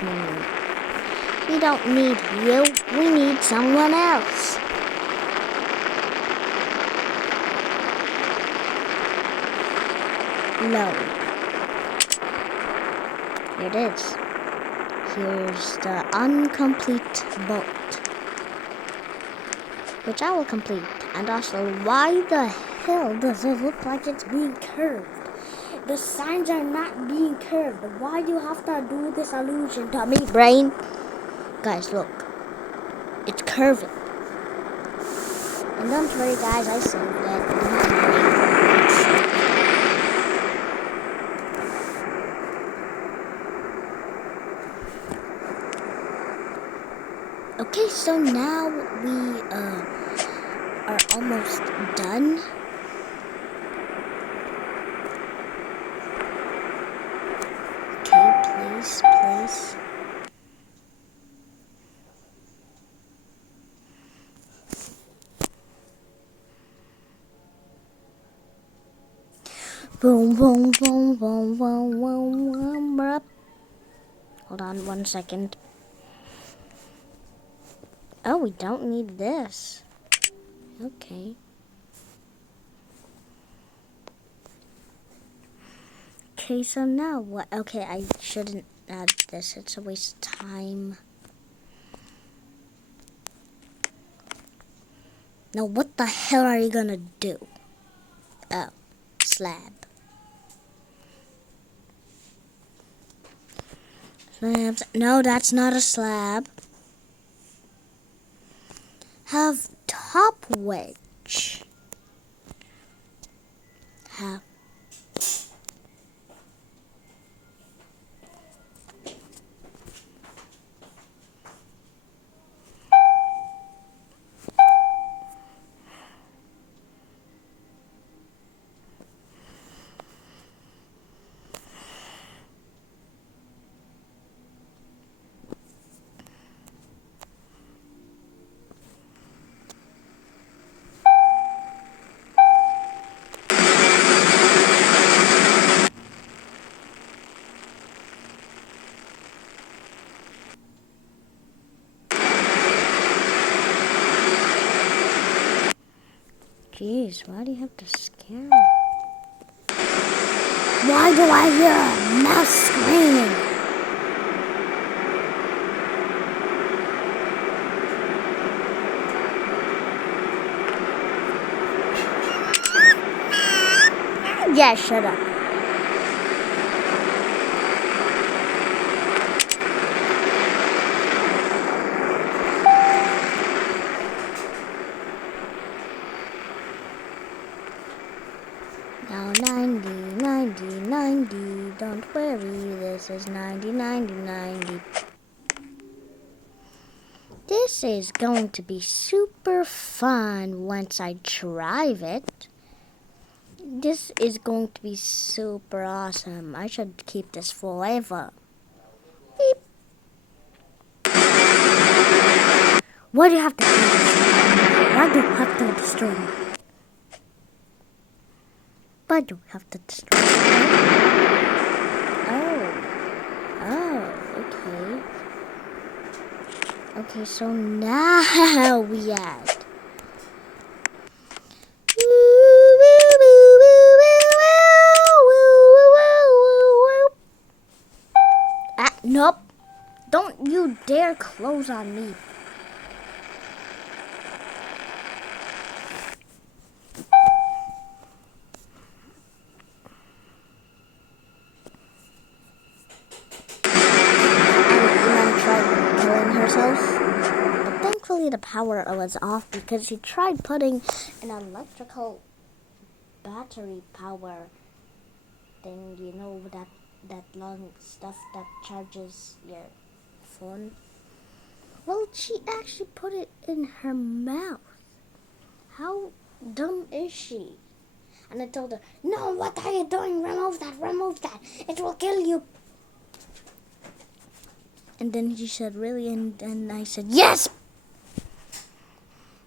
this moment. We don't need you. We need someone else. Load. Here it is. Here's the incomplete boat, which I will complete. And also, why the hell does it look like it's being curved? The signs are not being curved. Why do you have to do this illusion to me, brain? Guys, look. It's curving. And don't worry, guys, I saved it. Don't worry. Okay, so now we are almost done. Okay, please. Boom, boom, boom, boom, boom, boom, boom, boom. Hold on 1 second. Oh, we don't need this. Okay. Okay, so now what? Okay, I shouldn't add this. It's a waste of time. Now, what the hell are you gonna do? Oh, slab. Slabs. No, that's not a slab. Have top wedge. Have. Jeez, why do you have to scare me? Why do I hear a mouse screaming? Yeah, shut up. Now 90, don't worry, this is 90. This is going to be super fun once I drive it. This is going to be super awesome. I should keep this forever. Beep. Why do you have to do this? Why do you have to destroy me? Why do you have to destroy me? Oh, okay. Okay, so now we add. Nope. Don't you dare close on me. But thankfully the power was off because she tried putting an electrical battery power thing, you know, that long stuff that charges your phone. Well, she actually put it in her mouth. How dumb is she? And I told her, no, what are you doing? Remove that. It will kill you. And then she said, really? And I said, yes!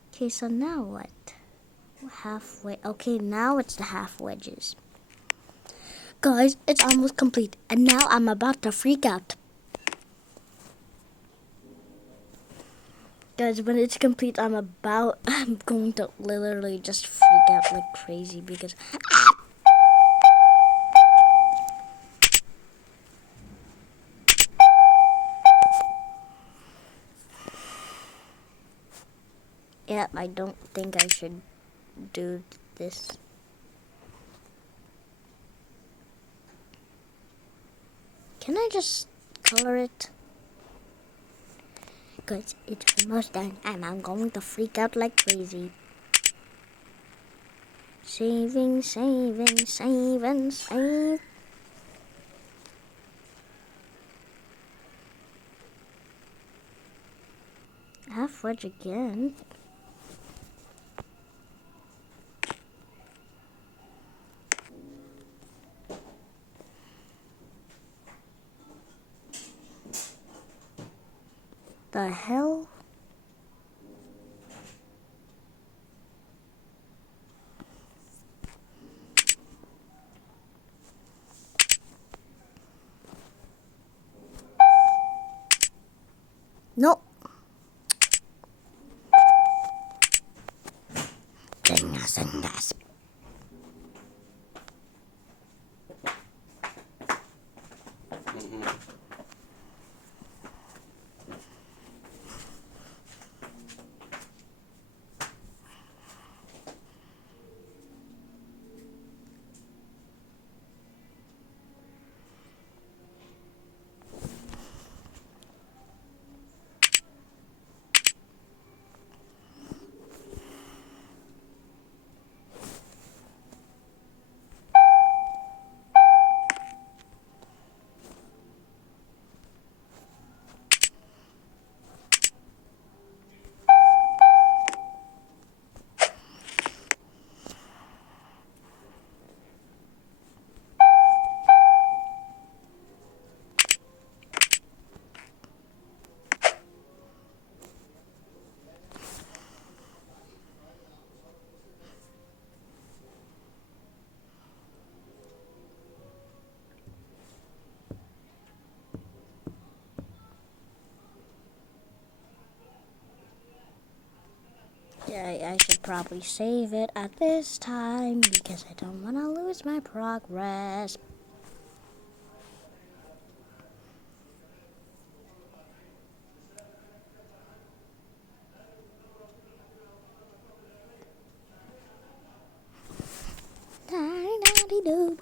Okay, so now what? Halfway. Okay, now it's the half wedges. Guys, it's almost complete. And now I'm about to freak out. Guys, when it's complete, I'm going to literally just freak out like crazy because yeah, I don't think I should do this. Can I just color it? Because it's almost done and I'm going to freak out like crazy. Saving, saving, saving, save. Half-wedge again. The hell? No. Dingas and gas. Yeah, I should probably save it at this time because I don't want to lose my progress. Do.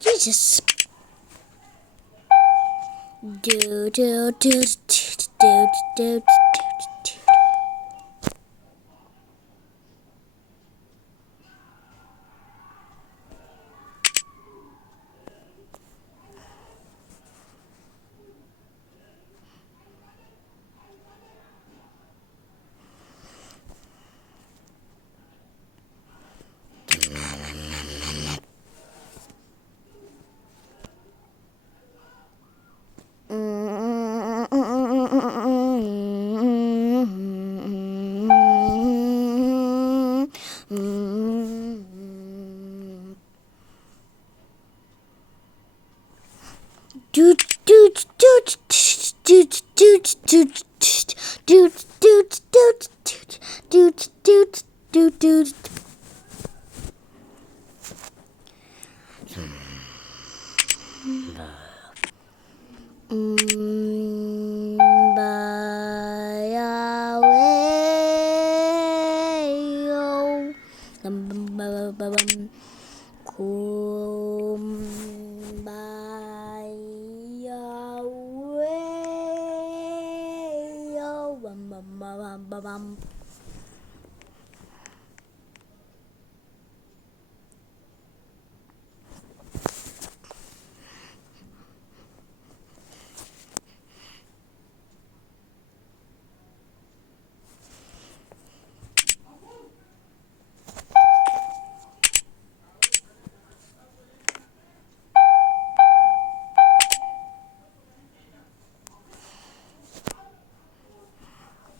Jesus. Do. doot, doot, doot.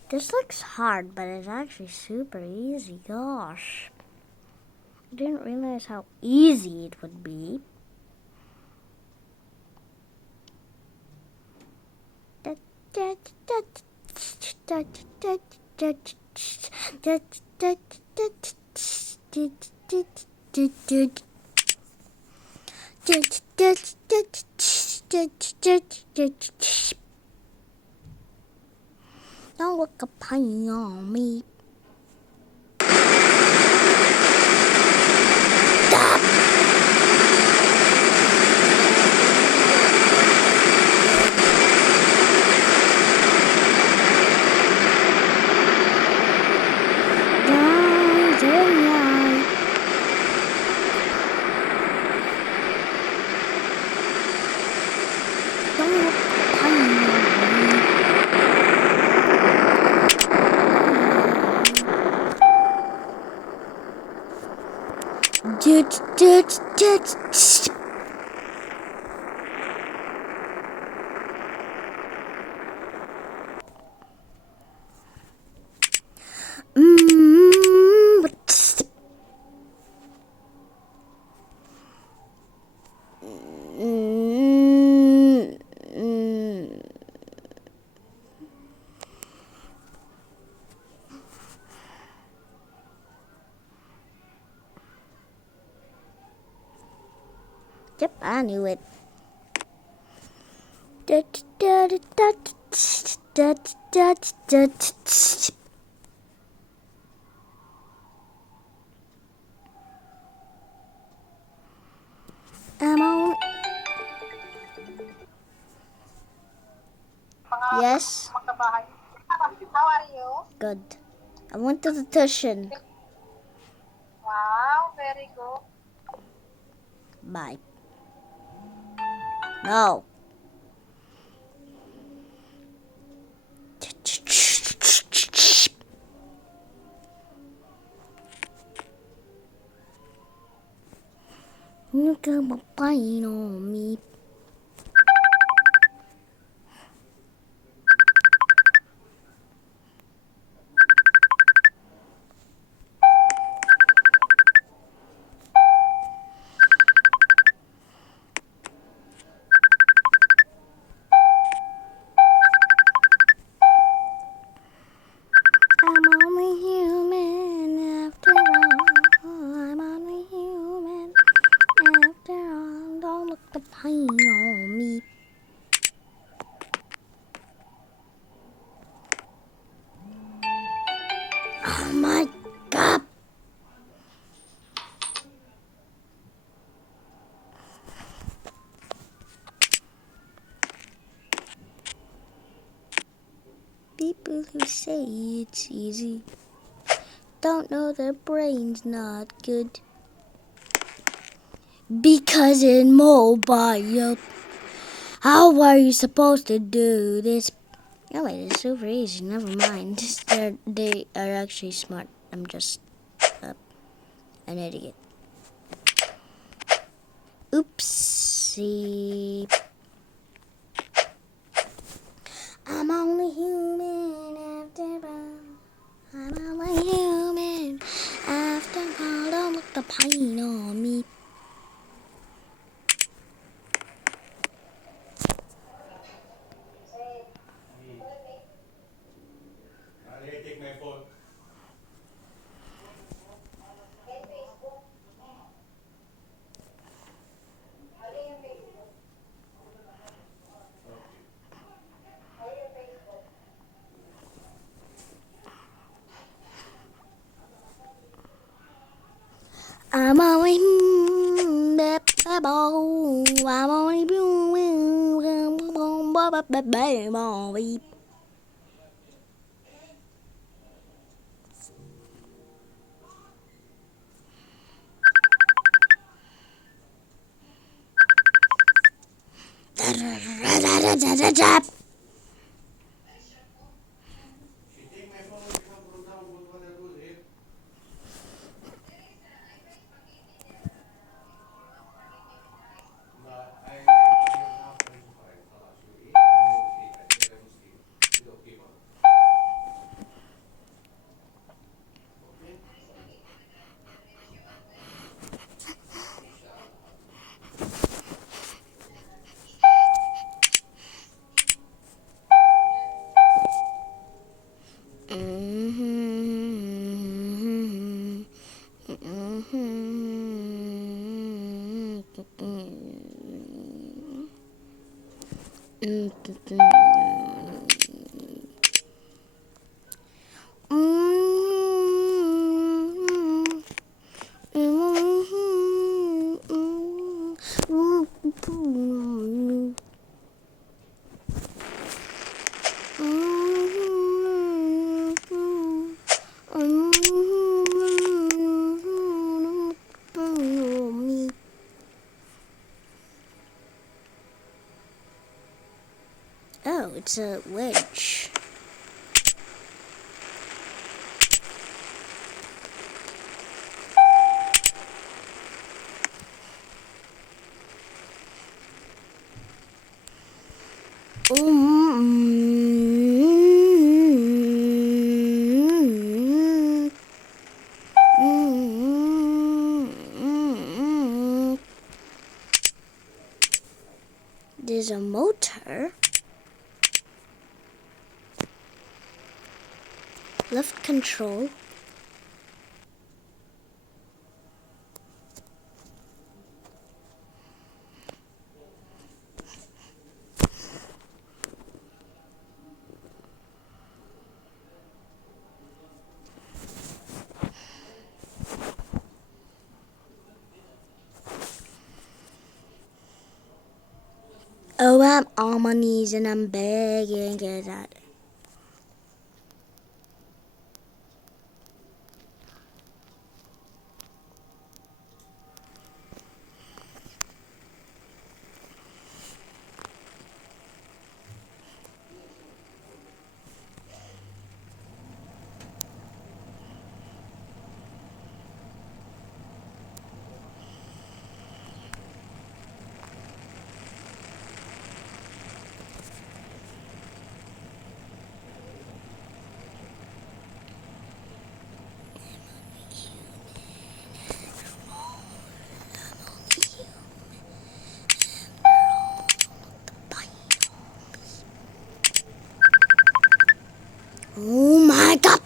This looks hard, but it's actually super easy. Gosh. I didn't realize how easy it would be. Don't look a pine on me. Yep, I knew it. I'm on. Yes. How are you? Good. I went to the tuition. Wow, very good. Bye. No. You got my pine on me. I'm only human after all. I'm only human after all. Don't look the pain on me. Oh my God. People who say it's easy don't know their brain's not good. Because in mobile, how are you supposed to do this? Oh wait, it's super easy. Never mind. They are actually smart. I'm just an idiot. Oopsie. I'm only human after all. I'm only human after all. Don't look the pain on me. Take my phone. I'm only I'm only Oh, it's a wedge. There's a motor. Left control. Oh, I'm on my knees and I'm begging God. Oh my God!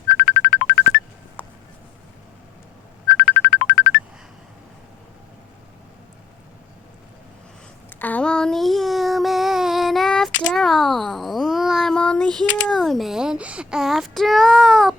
I'm only human after all. I'm only human after all.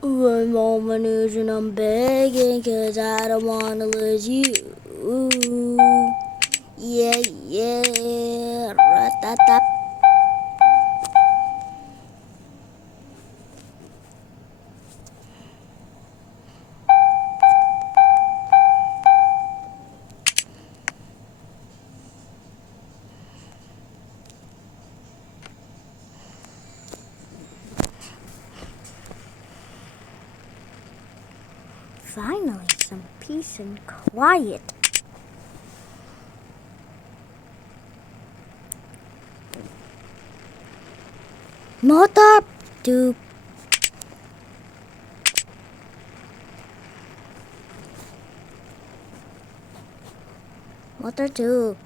I'm on my knees and I'm begging 'cause I don't wanna lose you. Yeah, yeah. Rat-tat-tat. Finally, some peace and quiet. Motor 2. Motor 2.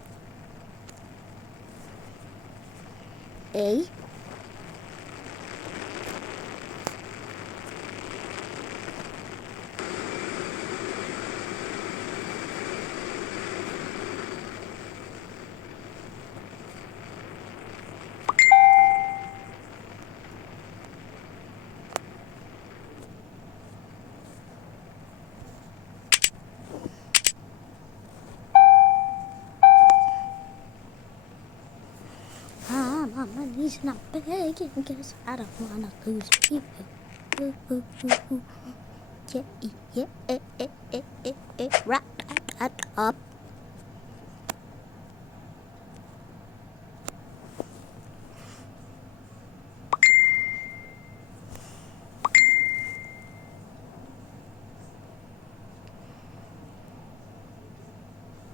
A. money's not begging, cause I don't wanna lose you. Ooh, ooh, ooh, ooh. Yeah, yeah, right up.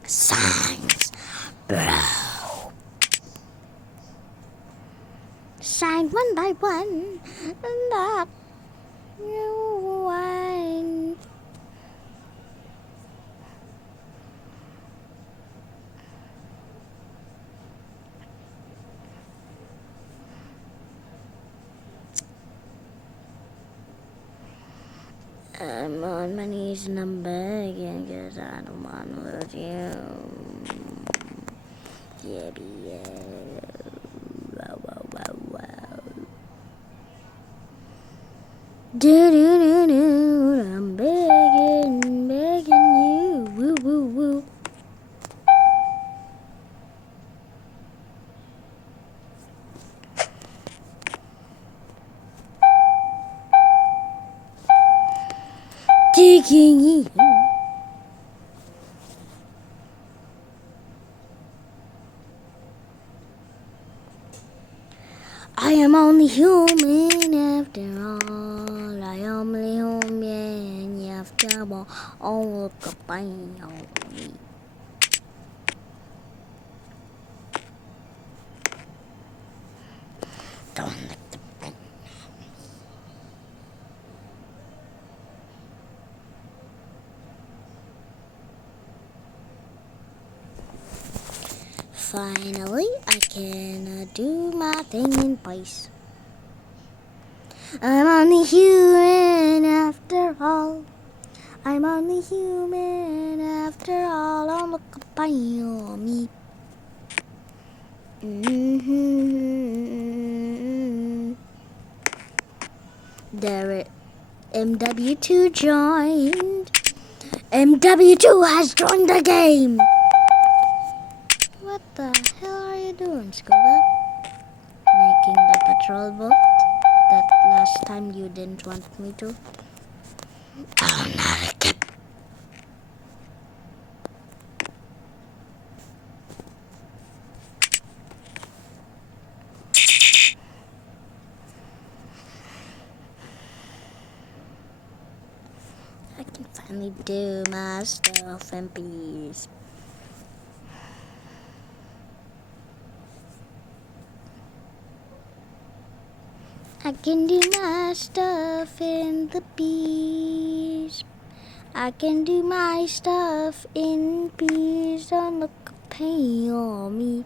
Signs, bro. Sign one by one, that you wine. I'm on my knees and I'm begging, cause I don't wanna lose you. Yeah, yeah. Wow, wow, wow, wow. Do, I'm begging, begging you. Woo, woo, woo. Digging you. I am only human after all. I am only human after all. Oh, look up, I know me. Don't let the pen. Finally, I can do my thing in place. I'm only human after all. I'm only human after all. Oh, look up, I know me. There, MW2 joined. MW2 has joined the game. What the hell are you doing, Scuba? Making the patrol boat that last time you didn't want me to. Oh, not again. I can finally do my stuff in peace. I can do my stuff in the peace. I can do my stuff in peace. Don't look a pain on me.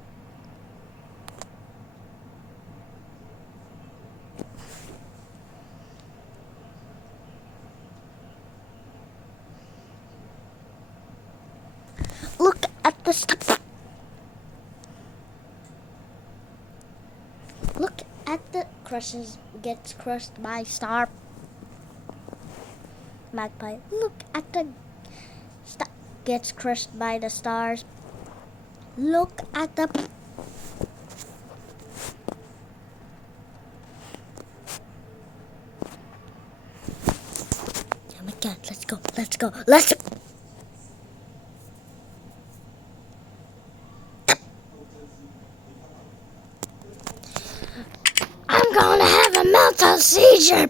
Look at the stuff. Look at the crushes. Gets crushed by star. Magpie. Look at the stuff. Gets crushed by the stars. Look at the. Oh my god, let's go, let's go, let's. I'm gonna have a mental seizure.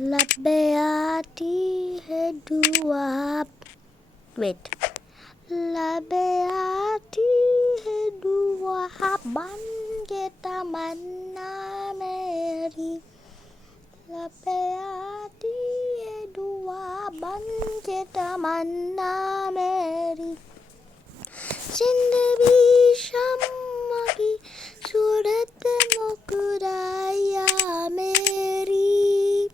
La beati è dua. Wait. La beati è dua ban kita mana meri. Lebih hati dua ban kita mana meri Zindagi shamaki surete mokuraya meri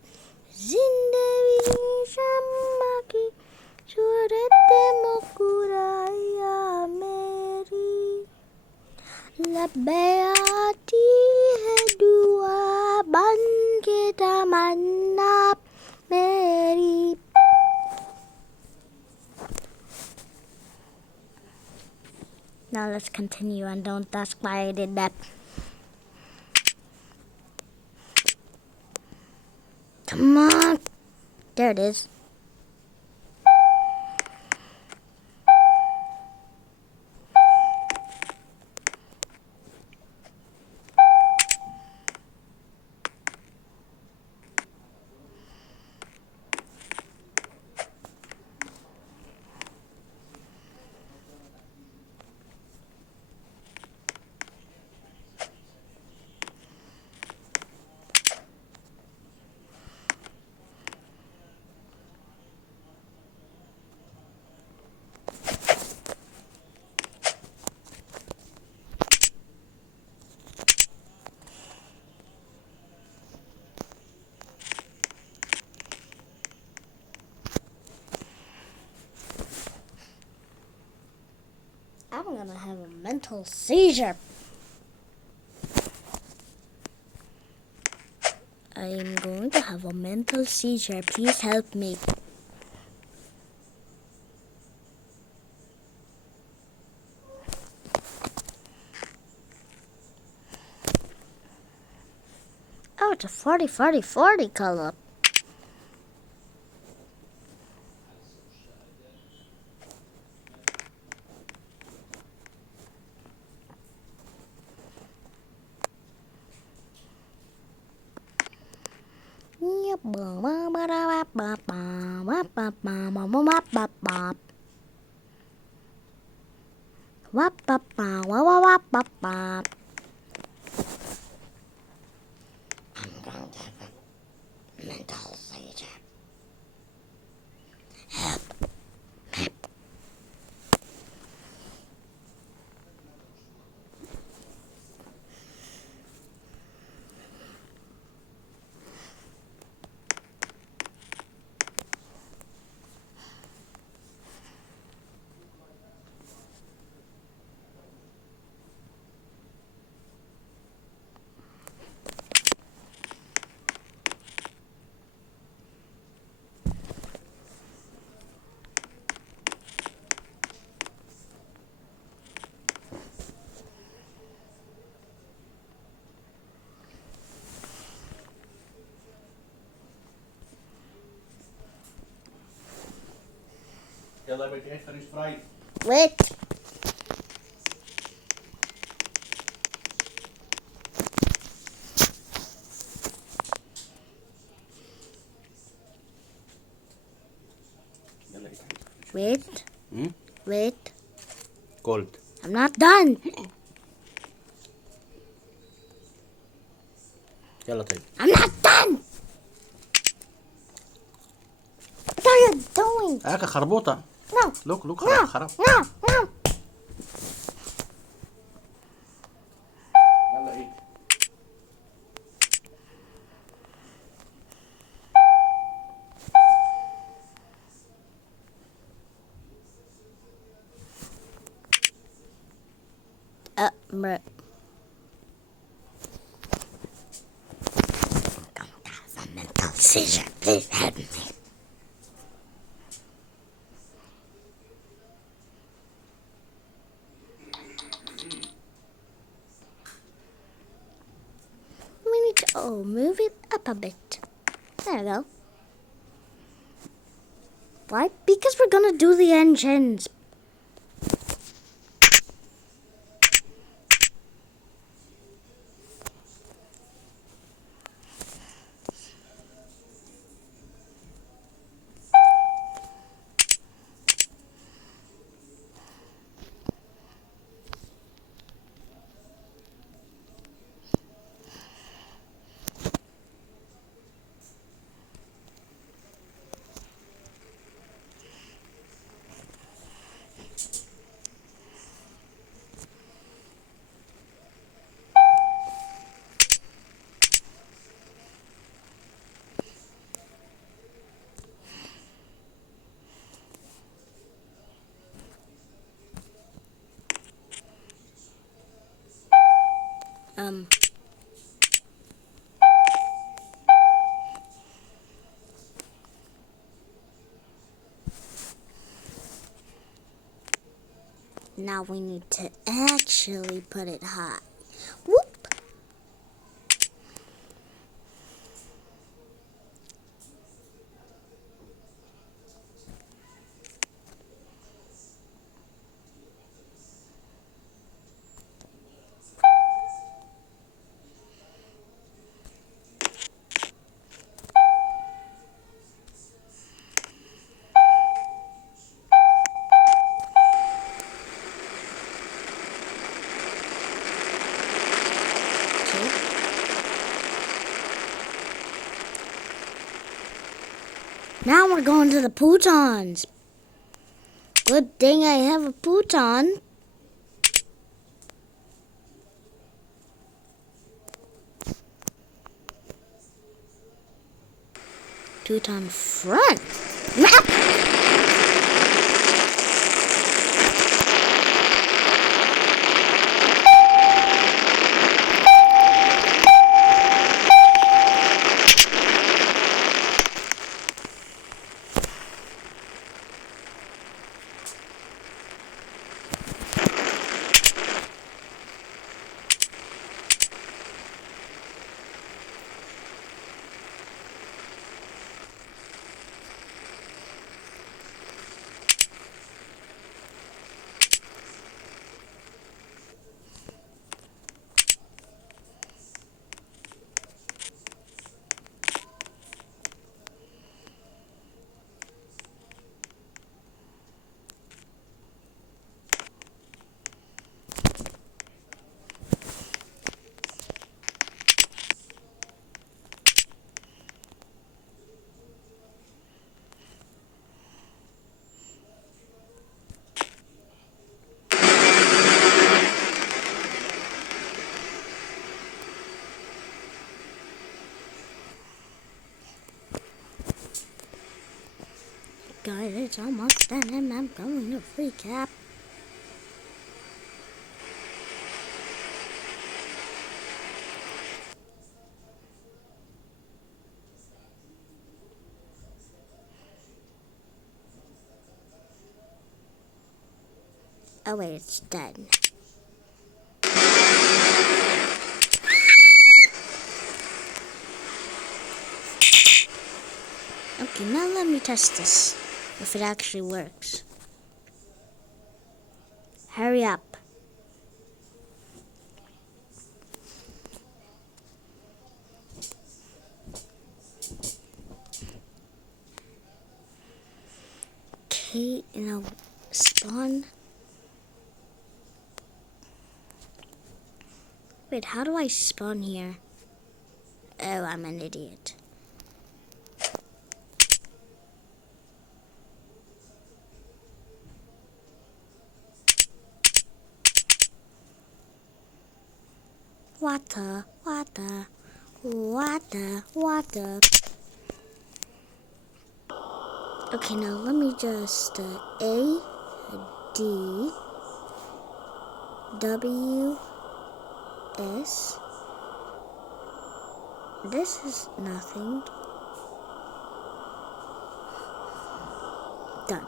Zindagi shamaki surete mokuraya meri Lebih hati dua ban kita mana meri Now let's continue and don't ask why I did that. Come on. There it is. I'm gonna have a mental seizure. I'm going to have a mental seizure. Please help me. Oh, it's a 40-40-40 color. Mental seizure. Help. يلا بدي افرش فراي. Wait. يلا Wait. Wait. كولد. I'm not done. يلا طيب. I'm not done. What are you doing? هاك خربوطة. No. لوك No. خرب. No. No. يلا ايد. Bruh. Don't have a mental seizure. Please help me. We need to move it up a bit. There we go. Why? Because we're gonna do the engines. Now we need to actually put it high. Whoop! Now we're going to the futons. Good thing I have a futon. Futon front. Guys, it's almost done and I'm going to recap. Oh wait, it's done. Okay, now let me test this. If it actually works. Hurry up. Okay, now spawn. Wait, how do I spawn here? Oh, I'm an idiot. Water. Okay, now let me just A, D, W, S. This is nothing. Done.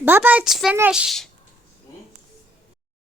Baba, it's finished.